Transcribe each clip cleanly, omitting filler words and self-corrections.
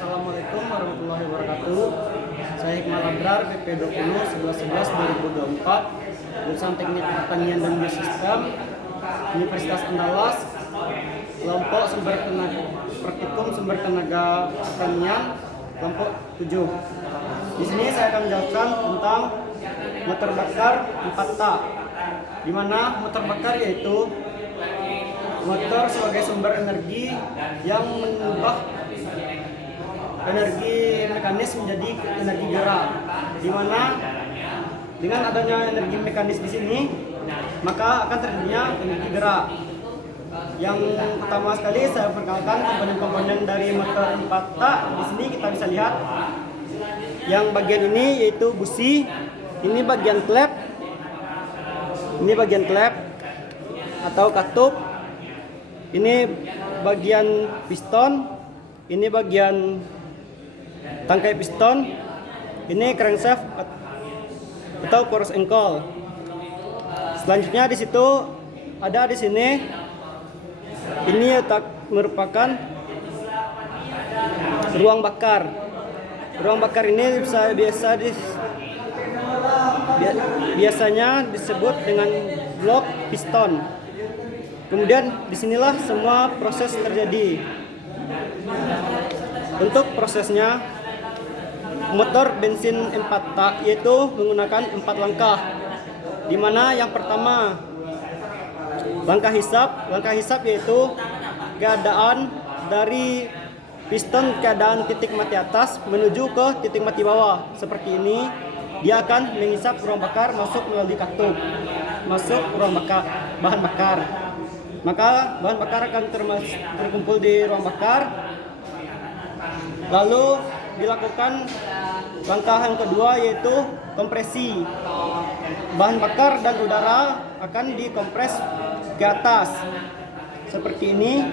Assalamualaikum warahmatullahi wabarakatuh. Saya Hikmal Abrar, BP 2011-11-2024, jurusan Teknik Pertanian dan Biosistem, Universitas Andalas, kelompok Praktikum Sumber Tenaga Pertanian, kelompok 7. Di sini saya akan menjelaskan tentang motor bakar 4 tak, di mana motor bakar yaitu motor sebagai sumber energi yang mengubah energi mekanis menjadi energi gerak, di mana dengan adanya energi mekanis di sini maka akan terjadinya energi gerak. Yang pertama sekali saya perkenalkan komponen-komponen dari motor 4 tak. Di sini kita bisa lihat yang bagian ini yaitu busi, ini bagian klep, atau katup, ini bagian piston, ini bagian tangkai piston, ini crankshaft atau poros engkol. Selanjutnya di situ ada di sini, ini merupakan ruang bakar. Ruang bakar ini biasanya disebut dengan blok piston. Kemudian disinilah semua proses terjadi. Untuk prosesnya, motor bensin 4 tak yaitu menggunakan 4 langkah, di mana yang pertama langkah hisap yaitu keadaan dari piston, keadaan titik mati atas menuju ke titik mati bawah. Seperti ini, dia akan menghisap ruang bakar masuk melalui katup, masuk ruang bahan bakar. Maka bahan bakar akan terkumpul di ruang bakar. Lalu dilakukan langkah yang kedua yaitu kompresi. Bahan bakar dan udara akan dikompres ke atas seperti ini.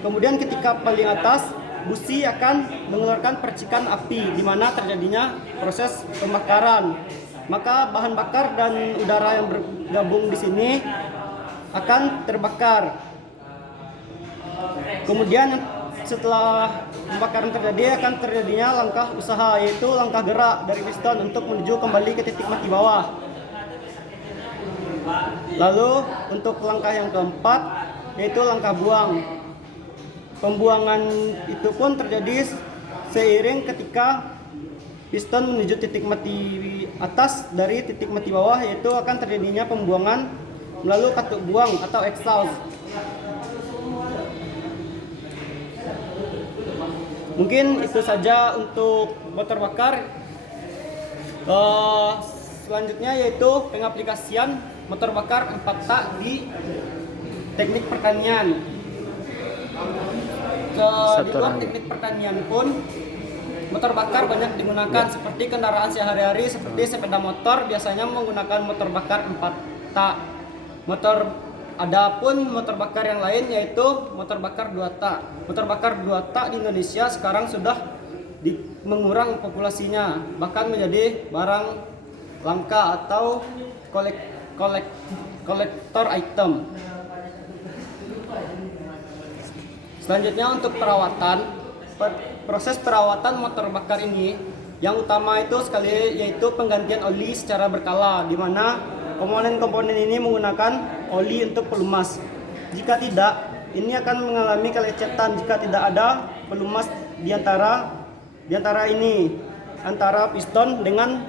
Kemudian ketika paling atas, busi akan mengeluarkan percikan api, di mana terjadinya proses pembakaran. Maka bahan bakar dan udara yang bergabung di sini akan terbakar. Kemudian setelah pembakaran terjadi, akan terjadinya langkah usaha, yaitu langkah gerak dari piston untuk menuju kembali ke titik mati bawah. Lalu untuk langkah yang keempat yaitu langkah buang. Pembuangan itu pun terjadi seiring ketika piston menuju titik mati atas dari titik mati bawah, yaitu akan terjadinya pembuangan melalui katup buang atau exhaust. Mungkin itu saja untuk motor bakar. Selanjutnya yaitu pengaplikasian motor bakar 4 tak di teknik pertanian. Di luar teknik pertanian pun motor bakar banyak digunakan, seperti kendaraan sehari-hari seperti sepeda motor biasanya menggunakan motor bakar 4 tak. Adapun motor bakar yang lain yaitu motor bakar 2 tak. Motor bakar 2 tak di Indonesia sekarang sudah mengurang populasinya, bahkan menjadi barang langka atau kolektor item. Selanjutnya untuk perawatan. Proses perawatan motor bakar ini yang utama itu yaitu penggantian oli secara berkala, di mana komponen-komponen ini menggunakan oli untuk pelumas. Jika tidak, ini akan mengalami kelecetan jika tidak ada pelumas di antara piston dengan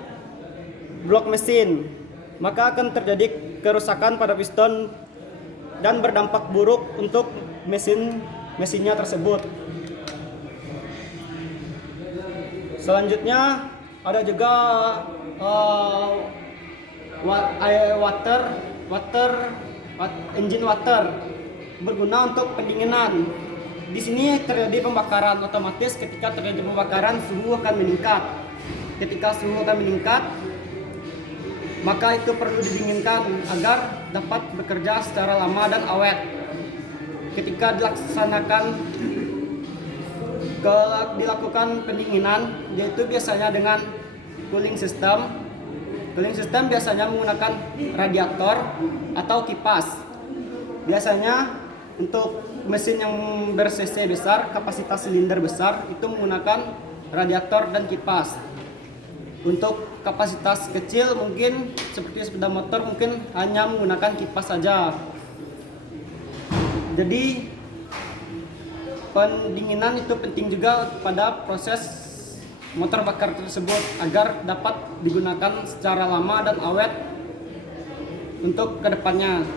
blok mesin. Maka akan terjadi kerusakan pada piston dan berdampak buruk untuk mesinnya tersebut. Selanjutnya ada juga engine water berguna untuk pendinginan. Di sini terjadi pembakaran otomatis. Ketika terjadi pembakaran, suhu akan meningkat. Ketika suhu akan meningkat, maka itu perlu didinginkan agar dapat bekerja secara lama dan awet. Ketika dilakukan pendinginan, yaitu biasanya dengan cooling system. Cooling system biasanya menggunakan radiator atau kipas. Biasanya Untuk mesin yang ber-cc besar, kapasitas silinder besar, itu menggunakan radiator dan kipas. Untuk kapasitas kecil mungkin seperti sepeda motor mungkin hanya menggunakan kipas saja. Jadi pendinginan itu penting juga pada proses motor bakar tersebut agar dapat digunakan secara lama dan awet untuk kedepannya.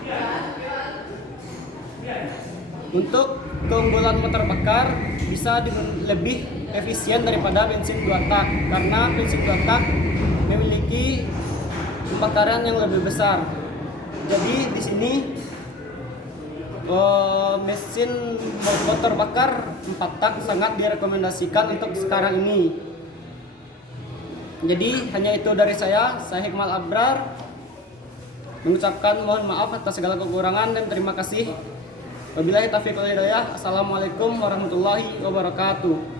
Untuk keunggulan motor bakar bisa lebih efisien daripada bensin 2 tak karena bensin 2 tak memiliki pembakaran yang lebih besar. Jadi di sini mesin motor bakar 4 tak sangat direkomendasikan untuk sekarang ini. Jadi hanya itu dari saya Hikmal Abrar, mengucapkan mohon maaf atas segala kekurangan dan terima kasih. Wabillahi taufiq wal hidayah. Assalamualaikum warahmatullahi wabarakatuh.